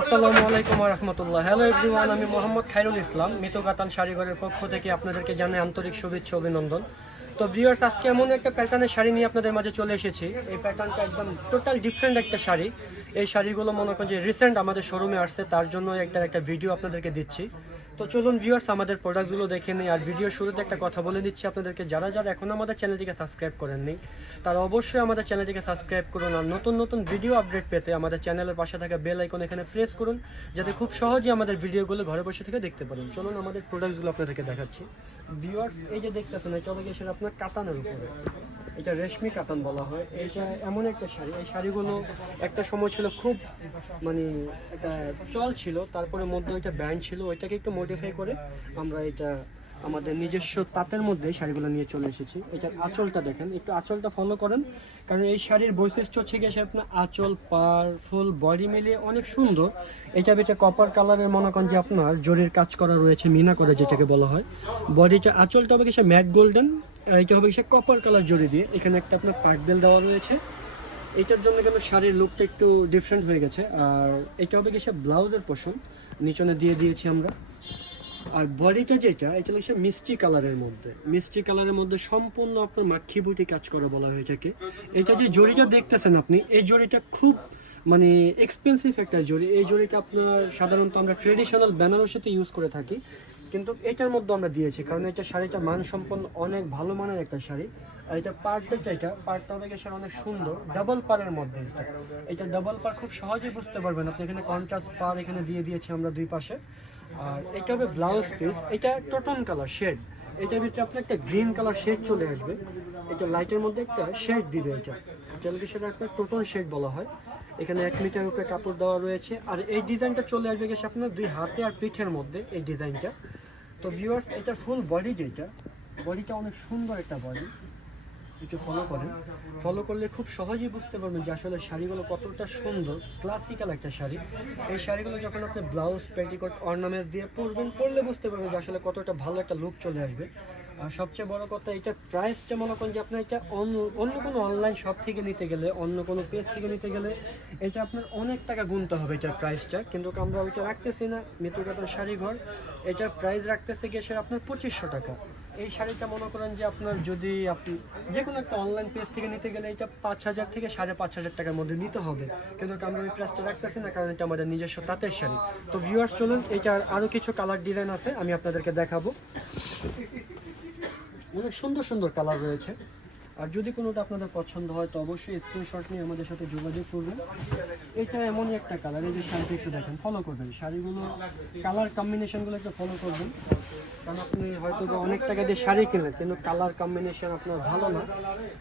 আসসালামু আলাইকুম রহমতুল্লাহ hello everyone আমি মোহাম্মদ খাইরুল ইসলাম মিতকাতান শাড়িঘরের পক্ষ থেকে আপনাদেরকে জানাই আন্তরিক শুভেচ্ছা, অভিনন্দন। তো ভিউয়ার্স আজকে এমন একটা প্যাটার্নের শাড়ি নিয়ে আপনাদের মাঝে চলে এসেছি। এই প্যাটার্নটা একদম টোটাল ডিফারেন্ট একটা শাড়ি। এই শাড়িগুলো মনে করেন যে রিসেন্ট আমাদের শোরুমে আসছে, তার জন্য একটা একটা ভিডিও আপনাদেরকে দিচ্ছি। তো চলুন ভিউয়ার্স আমাদের প্রোডাক্টগুলো দেখে নিই। আর ভিডিও শুরুতে একটা কথা বলে দিচ্ছি আপনাদেরকে। যারা যারা এখন আমাদের চ্যানেলটিকে সাবস্ক্রাইব করেননি তারা অবশ্যই আমাদের চ্যানেলটিকে সাবস্ক্রাইব করুন। আর নতুন নতুন ভিডিও আপডেট পেতে আমাদের চ্যানেলের পাশে থাকা বেল আইকন এখানে প্রেস করুন, যাতে খুব সহজেই আমাদের ভিডিওগুলো ঘরে বসে থেকে দেখতে পারেন। চলুন আমাদের প্রোডাক্টগুলো আপনাদেরকে দেখাচ্ছি। ভিউয়ার্স এই যে দেখতেছেন, এটা সেটা আপনার কাতানের উপরে। এটা রেশমি কাতান বলা হয়। এইটা এমন একটা শাড়ি। এই শাড়িগুলো একটা সময় ছিল খুব মানে একটা চল ছিল। তারপরে মধ্যে ওইটা ব্যান্ড ছিল। ওইটাকে একটু মডিফাই করে আমরা এটা আমাদের নিজস্ব তাঁতের মধ্যে শাড়িগুলো নিয়ে চলে এসেছি। এটার আঁচলটা দেখেন। একটু আঁচলটা ফলো করেন। কারণ এই শাড়ির বৈশিষ্ট্য হচ্ছে গিয়ে সে আপনার আঁচল পার ফুল বডি মিলিয়ে অনেক সুন্দর। এটা বেটে কপার কালারের মনে করেন যে আপনার জরির কাজ করা রয়েছে, মিনা করে যেটাকে বলা হয়। বডিটা আঁচলটা হবে সে ম্যাট গোল্ডেন এটা হবে সে কপার কালার জরি দিয়ে। এখানে একটা আপনার পার্ট বেল দেওয়া রয়েছে। এটার জন্য কিন্তু শাড়ির লুকটা একটু ডিফারেন্ট হয়ে গেছে। আর এটা হবে কি সে ব্লাউজের পোষণ। নিচনে দিয়ে দিয়েছি আমরা। আর বডিটা যেটা, এটা হচ্ছে মিষ্টি কালারের মধ্যে। মিষ্টি কালারের মধ্যে সম্পূর্ণ আপনার মাক্ষি বুটি কাজ করা বলা হয় এটাকে। এটা যে জরিটা দেখতেছেন আপনি, এই জরিটা খুব মানে এক্সপেন্সিভ একটা জরি এই জরিটা আপনার সাধারণত আমরা ট্রেডিশনাল বেনারসিতে ইউজ করে থাকি। কিন্তু এটার মধ্যে আমরা দিয়েছি, কারণ এটা শাড়িটা মান সম্পন্ন অনেক ভালো মানের একটা শাড়ি। আর এটা পার্টটা যেটা পার্টটা হবে গেছে অনেক সুন্দর ডাবল পারের মধ্যে এটা। ডাবল পার খুব সহজেই বুঝতে পারবেন আপনি, এখানে কন্ট্রাস্ট পার এখানে দিয়ে দিয়েছি আমরা দুই পাশে। আর এটা হবে ব্লাউজ পিস এটা টোটন কালার শেড এটার ভিতরে আপনার একটা গ্রিন কালার শেড চলে আসবে। এটা লাইটের মধ্যে একটা শেড দিবে এটা। এটা হলো সেটা একটা টোটন শেড বলা হয়। এখানে এক মিটার উপরে কাপড় দেওয়া রয়েছে। আর এই ডিজাইনটা চলে আসবে গেছে আপনার দুই হাতে আর পিঠের মধ্যে এই ডিজাইনটা তো ভিউয়ার্স এটা ফুল বডি যেটা বডিটা অনেক সুন্দর একটা বডি একটু ফলো করেন। ফলো করলে খুব সহজেই বুঝতে পারবেন যে আসলে শাড়িগুলো কতটা সুন্দর ক্লাসিক্যাল একটা শাড়ি। এই শাড়িগুলো যখন আপনি ব্লাউজ পেটিকোট অর্নামেন্টস দিয়ে পরবেন, পরলে বুঝতে পারবেন যে আসলে কতটা ভালো একটা লুক চলে আসবে। আর সবচেয়ে বড় কথা, এটা প্রাইসটা মনে করেন যে আপনার এটা অন্য অন্য কোনো অনলাইন শপ থেকে নিতে গেলে, অন্য কোনো পেজ থেকে নিতে গেলে, এটা আপনার অনেক টাকা গুনতে হবে এটার প্রাইসটা কিন্তু আমরা ওইটা রাখতেছি না মৃত্যুকাতন শাড়ি ঘর, এটার প্রাইস রাখতেছে গিয়ে সেটা আপনার পঁচিশশো টাকা। এই শাড়িটা মনে করেন যে আপনার যদি আপনি যে কোনো একটা অনলাইন পেজ থেকে নিতে গেলে এটা পাঁচ হাজার থেকে সাড়ে পাঁচ হাজার টাকার মধ্যে নিতে হবে। কিন্তু আমরা ওই প্রাইসটা রাখতেছি না, কারণ এটা আমাদের নিজস্ব তাঁতের শাড়ি। তো ভিউয়ার্স চলুন, এটার আরও কিছু কালার ডিজাইন আছে, আমি আপনাদেরকে দেখাবো। অনেক সুন্দর সুন্দর কালার রয়েছে। আর যদি কোনোটা আপনাদের পছন্দ হয়, তো অবশ্যই স্ক্রিনশট নিয়ে আমাদের সাথে যোগাযোগ করবেন। এটা এমনই একটা কালার এই যে শাড়িটা একটু দেখেন ফলো করবেন। শাড়িগুলো কালার কম্বিনেশনগুলো একটু ফলো করবেন। কারণ আপনি হয়তো অনেক টাকা দিয়ে শাড়ি কেনেন কিন্তু কালার কম্বিনেশন আপনার ভালো না।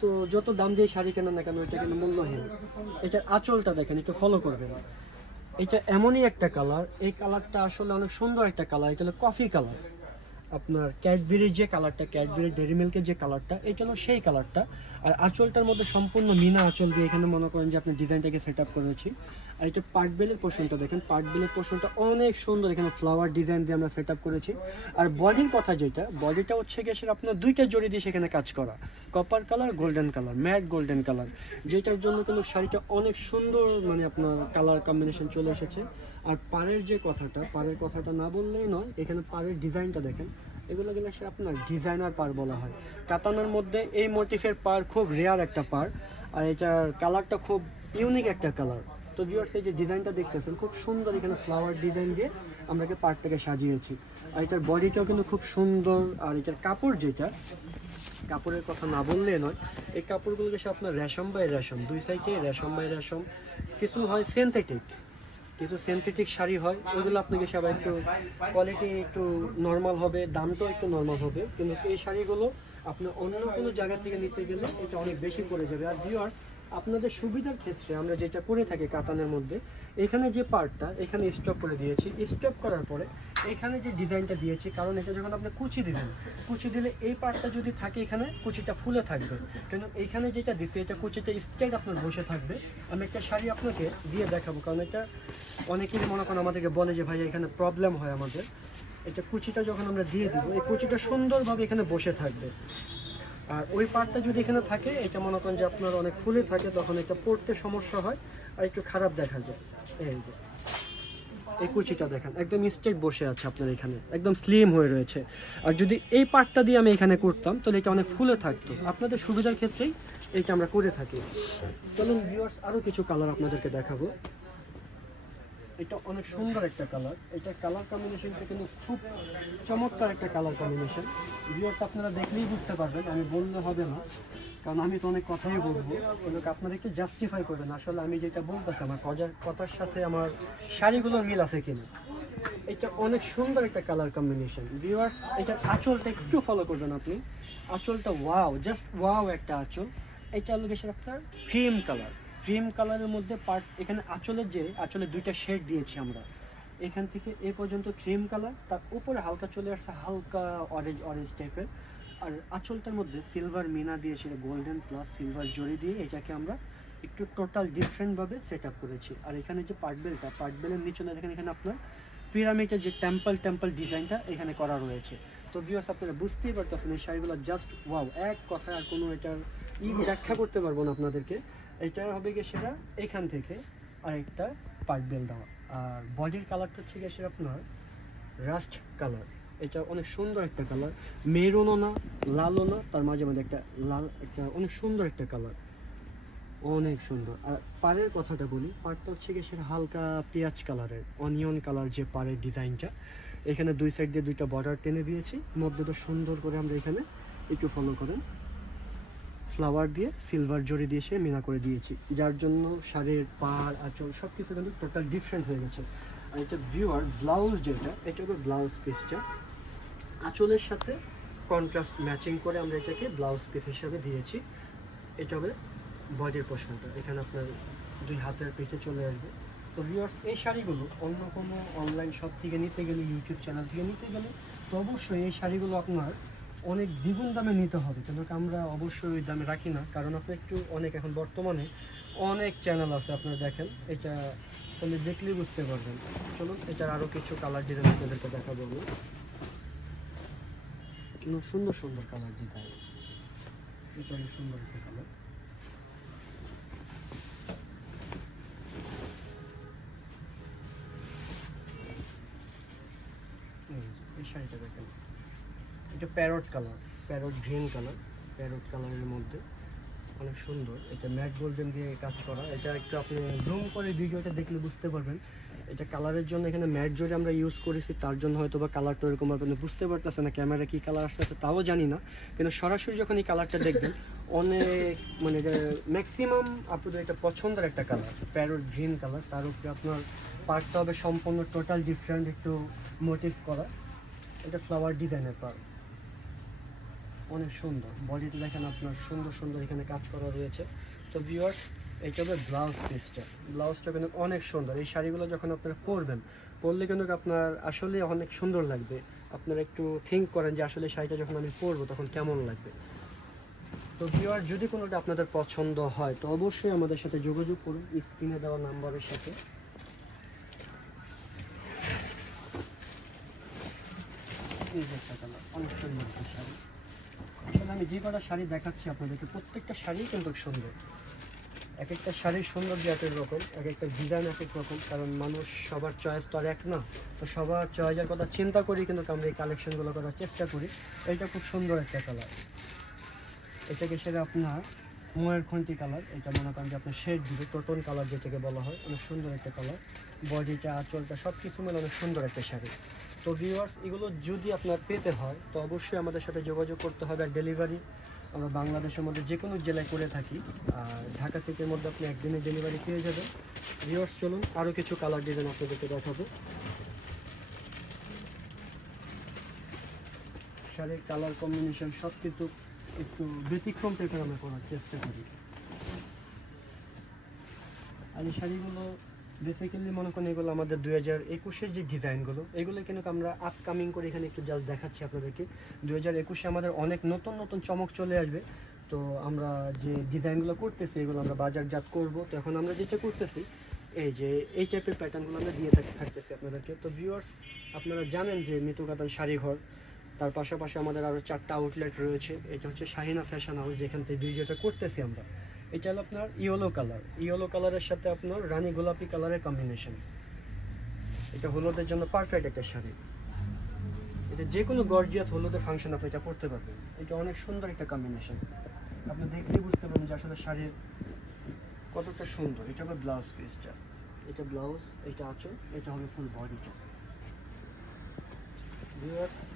তো যত দাম দিয়ে শাড়ি কেনেন না কেন, এটা কিন্তু মূল্যহীন। এটার আঁচলটা দেখেন, একটু ফলো করবেন। এটা এমনই একটা কালার এই কালারটা আসলে অনেক সুন্দর একটা কালার এটা হলো কফি কালার আপনার ক্যাডবেরির যে কালারটা ক্যাডবেরি ডেরি মিল্কের যে কালারটা এটা হলো সেই কালারটা আর আঁচলটার মধ্যে সম্পূর্ণ মিনা আঁচল দিয়ে এখানে মনে করেন যে আপনি ডিজাইনটাকে সেট আপ করেছি আর এটা পার্ট বেলের পোর্শনটা দেখেন পার্ট বেলের পোর্শনটা অনেক সুন্দর এখানে ফ্লাওয়ার ডিজাইন দিয়ে আমরা সেট আপ করেছি। আর বডির কথা যেটা বডিটা হচ্ছে গিয়ে সেটা আপনার দুইটা জড়ি দিয়ে সেখানে কাজ করা। Copper colour golden colour matte golden colour যেটার জন্য কিন্তু শাড়িটা অনেক সুন্দর মানে আপনার কালার কম্বিনেশন চলে এসেছে। আর পাড়ের যে কথাটা, পাড়ের কথাটা না বললেই নয়, এখানে পাড়ের ডিজাইনটা দেখেন। এগুলো গেলে সে আপনার ডিজাইনার পার বলা হয়। কাতানার মধ্যে এই মোটিফের পার খুব রেয়ার একটা পার আর এটার কালারটা খুব ইউনিক একটা কালার তো ভিউয়ার্স এই যে ডিজাইনটা দেখতেছেন, খুব সুন্দর এখানে ফ্লাওয়ার ডিজাইন দিয়ে আমরা পার্টটাকে সাজিয়েছি। আর এটার বডিটাও কিন্তু খুব সুন্দর, আর এটার কাপড় যেটা, কাপড়ের কথা না বললে নয়, এই কাপড়গুলো সে আপনার রেশম বাই রেশম, দুই সাইডে রেশম বাই রেশম, কিছু হয় সিনথেটিক কিছু সিনথেটিক শাড়ি হয় ওইগুলো আপনাকে সবাই একটু কোয়ালিটি একটু নর্মাল হবে, দামটাও একটু নর্মাল হবে। কিন্তু এই শাড়িগুলো আপনি অন্য কোনো জায়গা থেকে নিতে গেলে এটা অনেক বেশি পড়ে যাবে। আর ভিউয়ার্স আপনাদের সুবিধার ক্ষেত্রে আমরা যেটা করে থাকি কাতানের মধ্যে এখানে যে পার্টটা এখানে স্টপ করে দিয়েছি। স্টপ করার পরে এখানে যে ডিজাইনটা দিয়েছি, কারণ এটা যখন আপনি কুচি দিবেন, কুচি দিলে এই পার্টটা যদি থাকে এখানে, কুচিটা ফুলে থাকবে। কিন্তু এখানে যেটা দিছে, এটা কুচিটা স্ট্রেট আপনার বসে থাকবে। আমি একটা শাড়ি আপনাকে দিয়ে দেখাবো, কারণ এটা অনেকেই মনে করেন আমাদেরকে বলে যে, ভাই, এখানে প্রবলেম হয় আমাদের। এটা কুচিটা যখন আমরা দিয়ে দিব, এই কুচিটা সুন্দরভাবে এখানে বসে থাকবে। আর ওই পার্টটা যদি এখানে থাকে, এটা মনে করেন যে আপনার অনেক ফুলে থাকে, তখন এটা পড়তে সমস্যা হয়, আর একটু খারাপ দেখা যায়। এই কুচিটা দেখেন, একদম স্ট্রেট বসে আছে আপনার এখানে, একদম স্লিম হয়ে রয়েছে। আর যদি এই পার্টটা দিয়ে আমি এখানে করতাম, তাহলে এটা অনেক ফুলে থাকতো। আপনাদের সুবিধার ক্ষেত্রেই এইটা আমরা করে থাকি। চলুন ভিউয়ার্স আরও কিছু কালার আপনাদেরকে দেখাবো। এটা অনেক সুন্দর একটা কালার এটা কালার কম্বিনেশনটা কিন্তু খুব চমৎকার একটা কালার কম্বিনেশন ভিউয়ার্স আপনারা দেখলেই বুঝতে পারবেন, আমি বললে হবে না। কারণ আমি তো অনেক কথাই বলব। কিন্তু আপনারা একটু জাস্টিফাই করবেন। আসলে আমি যেটা বলতেছি, আমার কথার কথার সাথে আমার শাড়িগুলোর মিল আছে কিনা। এটা অনেক সুন্দর একটা কালার কম্বিনেশন ভিউয়ার্স এটা আঁচলটা একটু ফলো করবেন আপনি। আঁচলটা ওয়াও জাস্ট ওয়াও একটা আঁচল। এটা গেছে আপনার ক্রিম কালার ক্রিম কালারের মধ্যে পার্ট এখানে আঁচলের যে আঁচলের দুইটা শেড দিয়েছি আমরা। এখান থেকে এ পর্যন্ত ক্রিম কালার তার উপরে হালকা চলে আসছে হালকা অরেঞ্জ অরেঞ্জ টাইপের আর আঁচলটার মধ্যে সিলভার মিনা দিয়ে সেটা গোল্ডেন প্লাস সিলভার জড়ি দিয়ে এটাকে আমরা একটু টোটাল ডিফারেন্টভাবে সেট আপ করেছি। আর এখানে যে পার্ট বেলটা পার্ট বেলের নিচে দেখেন, এখানে আপনার পিরামিডের যে টেম্পল টেম্পল ডিজাইনটা এখানে করা রয়েছে। তো ভিউয়ার্স আপনারা বুঝতেই পারতেছেন এই শাড়িগুলো জাস্ট ওয়াও এক কথা আর কোনো এটার ই ব্যাখ্যা করতে পারব না আপনাদেরকে। এটা হবে গিয়ে সেটা এখান থেকে আরেকটা পার্ট বেল দেওয়া। আর বডির কালারটা হচ্ছে গিয়ে সেটা আপনার রাস্ট কালার এটা অনেক সুন্দর একটা কালার। মেরুনও না, লালও না, তার মাঝে মাঝে একটা লাল, একটা অনেক সুন্দর একটা কালার। অনেক সুন্দর। আর পাড়ের কথাটা বলি, পাড়টা হচ্ছে গিয়ে সেটা হালকা পেঁয়াজ কালারের, অনিয়ন কালার যে পাড়ের ডিজাইনটা। এখানে দুই সাইড দিয়ে দুইটা বর্ডার টেনে দিয়েছি, মধ্যে তো সুন্দর করে আমরা এখানে একটু ফলো করেন। ফ্লাওয়ার দিয়ে সিলভার জড়ি দিয়ে সে মিনা করে দিয়েছি, যার জন্য শাড়ির পাড়, আঁচল সব কিছু কিন্তু টোটাল ডিফারেন্ট হয়ে গেছে। আর এটা ভিউয়ার ব্লাউজ যেটা, এটা হবে ব্লাউজ পিসটা আঁচলের সাথে কন্ট্রাস্ট ম্যাচিং করে আমরা এটাকে ব্লাউজ পিস হিসাবে দিয়েছি। এটা হবে বডির পোর্শনটা এখানে আপনার দুই হাতের পেটে চলে আসবে। তো ভিউয়ার্স এই শাড়িগুলো অন্য কোনো অনলাইন শপ থেকে নিতে গেলে ইউটিউব চ্যানেল থেকে নিতে গেলে, তো অবশ্যই এই শাড়িগুলো আপনার অনেক দ্বিগুণ দামে নিতে হবে। কেন আমরা অবশ্যই ওই দামে রাখি না। কারণ আপনি একটু অনেক এখন বর্তমানে অনেক চ্যানেল আছে, আপনারা দেখেন। এটা তাহলে দেখলেই বুঝতে পারবেন। চলুন, এটার আরও কিছু কালার ডিজাইন আপনাদেরকে দেখাবো সুন্দর সুন্দর কালার ডিজাইন এটা অনেক সুন্দর একটা কালার এই শাড়িটা দেখেন। এটা parrot colour parrot green colour parrot কালারের মধ্যে। অনেক সুন্দর। এটা ম্যাট গোল্ডেন দিয়ে কাজ করা। এটা একটু আপনি জুম করে ভিডিওটা দেখলে বুঝতে পারবেন। এটা কালারের জন্য এখানে ম্যাট জোরে আমরা ইউজ করেছি, তার জন্য হয়তো বা কালারটা এরকম আপনি বুঝতে পারতেছে না ক্যামেরা কি কালার আসতেছে তাও জানি না। কিন্তু সরাসরি যখন এই কালারটা দেখবেন, অনেক মানে ম্যাক্সিমাম আপনাদের একটা পছন্দের একটা কালার প্যারট গ্রিন কালার তার উপরে আপনার পার্টটা হবে সম্পূর্ণ টোটাল ডিফারেন্ট একটু মোটিভ করা। এটা ফ্লাওয়ার ডিজাইনের পার্ট অনেক সুন্দর। বডিটা দেখেন আপনার সুন্দর সুন্দর এখানে কাজ করা রয়েছে। তো ভিউয়ার্স এইটা হবে ব্লাউজ পিসটা ব্লাউজটা কিন্তু অনেক সুন্দর। এই শাড়িগুলো যখন আপনারা পরবেন, পরলে কিন্তু আপনার আসলে অনেক সুন্দর লাগবে। আপনারা একটু থিঙ্ক করেন যে আসলে শাড়িটা যখন আমি পরবো তখন কেমন লাগবে। তো ভিউয়ার যদি কোনোটা আপনাদের পছন্দ হয়, তো অবশ্যই আমাদের সাথে যোগাযোগ করুন। স্ক্রিনে দেওয়া নাম্বারের সাথে। অনেক সুন্দর শাড়ি। আসলে আমি যে কটা শাড়ি দেখাচ্ছি আপনাদেরকে, প্রত্যেকটা শাড়ি কিন্তু সুন্দর। এক একটা শাড়ির সৌন্দর্য এক এক রকম এক একটা ডিজাইন এক এক রকম, কারণ মানুষ সবার চয়েস তো আর এক না। তো সবার চয়েসের কথা চিন্তা করি কিন্তু আমরা এই কালেকশনগুলো করার চেষ্টা করি। এটা খুব সুন্দর একটা কালার এটাকে সেটা আপনার ময়ের খন্তি কালার এটা মনে করেন যে আপনার শেড দিবে, টোটন কালার যেটাকে বলা হয়, অনেক সুন্দর একটা কালার বডিটা আঁচলটা সব কিছু মিলে অনেক সুন্দর একটা শাড়ি। তো ভিউয়ার্স এগুলো যদি আপনার পেতে হয়, তো অবশ্যই আমাদের সাথে যোগাযোগ করতে হবে আর ডেলিভারি আমরা বাংলাদেশের মধ্যে যে কোনো জেলায় করে থাকি, আর ঢাকা সিটির মধ্যে আপনি একদিনে ডেলিভারি পেয়ে যাবেন। ভিউয়ার্স চলুন আরও কিছু কালার ডিজাইন আপনাদেরকে দেখাবো। শাড়ির কালার কম্বিনেশন সব কিন্তু একটু ব্যতিক্রম টাইপের আমরা করার চেষ্টা করি। আর এই শাড়িগুলো বেসিক্যালি মনে করেন এগুলো আমাদের দুই হাজার একুশের যে ডিজাইনগুলো এগুলো কিন্তু আমরা আপকামিং করে এখানে একটু জাস্ট দেখাচ্ছি আপনাদেরকে। দুই হাজার একুশে আমাদের অনেক নতুন নতুন চমক চলে আসবে। তো আমরা যে ডিজাইনগুলো করতেছি, এগুলো আমরা বাজারজাত করব। তো এখন আমরা যেটা করতেছি, এই যে এই টাইপের প্যাটার্নগুলো আমরা দিয়ে থাক- থাকতেছি আপনাদেরকে। তো ভিউয়ার্স আপনারা জানেন যে মিতুকাতান শাড়িঘর, তার পাশাপাশি আমাদের আরও চারটা আউটলেট রয়েছে। এটা হচ্ছে শাহিনা ফ্যাশন হাউস যেখান থেকে ভিডিওটা করতেছি আমরা। এটা হলো আপনার ইয়েলো কালার ইয়েলো কালারের সাথে আপনার রানী গোলাপি কালারের কম্বিনেশন এটা হলুদের জন্য পারফেক্ট একটা শাড়ি। এটা যে কোনো গর্জিয়াস হলুদের ফাংশন আপনি এটা পড়তে পারবেন। এটা অনেক সুন্দর একটা কম্বিনেশন আপনি দেখলেই বুঝতে পারবেন যে আসলে শাড়ির কতটা সুন্দর। এটা হবে ব্লাউজ পিসটা এটা ব্লাউজ এটা আঁচল, এটা হবে ফুল বডিটা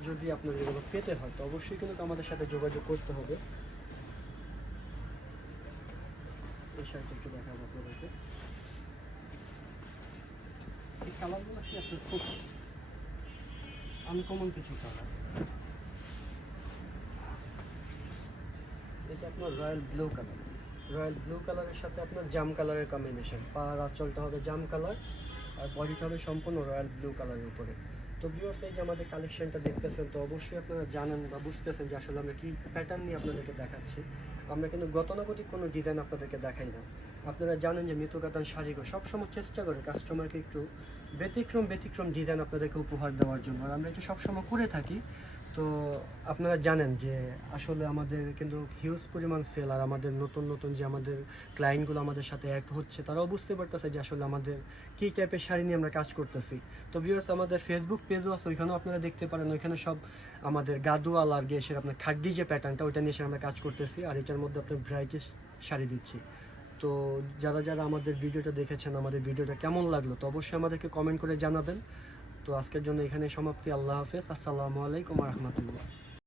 যদি আপনার এগুলো পেতে হয়, তো অবশ্যই কিন্তু আমাদের সাথে যোগাযোগ করতে হবে। শাড়িটা একটু দেখাবো আপনাদেরকে। এই কালারগুলো কি আপনার খুব আনকমন কিছু কালার। এটা আপনার royal blue colour. Royal blue কালারের সাথে আপনার জাম কালারের কম্বিনেশন পার আঁচলটা হবে জাম কালার, আর বডিটা হবে সম্পূর্ণ রয়্যাল ব্লু কালারের উপরে। তো ভিউয়ার্স এই যে আমাদের কালেকশনটা দেখতেছেন, তো অবশ্যই আপনারা জানেন বা বুঝতেছেন যে আসলে আমরা কি প্যাটার্ন নিয়ে আপনাদেরকে দেখাচ্ছি। আমরা কিন্তু গতানুগতিক কোনো ডিজাইন আপনাদেরকে দেখাই না। আপনারা জানেন যে মৃতকাতান শাড়িগুলো সবসময় চেষ্টা করে কাস্টমারকে একটু ব্যতিক্রম ব্যতিক্রম ডিজাইন আপনাদেরকে উপহার দেওয়ার জন্য। আর আমরা এটা সবসময় করে থাকি। তো আপনারা জানেন যে আসলে আমাদের কিন্তু হিউজ পরিমাণ সেল আর আমাদের নতুন নতুন যে আমাদের ক্লায়েন্টগুলো আমাদের সাথে অ্যাড হচ্ছে, তারাও বুঝতে পারতেছে যে আসলে আমাদের কী টাইপের শাড়ি নিয়ে আমরা কাজ করতেছি। তো ভিউয়ার্স আমাদের ফেসবুক পেজও আছে, ওইখানেও আপনারা দেখতে পারেন, ওইখানে সব আমাদের গাদুয়াল আর গেসের আপনার খাড্ডি যে প্যাটার্নটা ওইটা নিয়ে আমরা কাজ করতেছি আর এটার মধ্যে আপনার ভ্যারাইটি শাড়ি দিচ্ছি। তো যারা যারা আমাদের ভিডিওটা দেখেছেন, আমাদের ভিডিওটা কেমন লাগল, তো অবশ্যই আমাদেরকে কমেন্ট করে জানাবেন। তো আজকের জন্য এখানে সমাপ্তি। আল্লাহ হাফেজ। আসসালামু আলাইকুম রহমতুল্লাহ।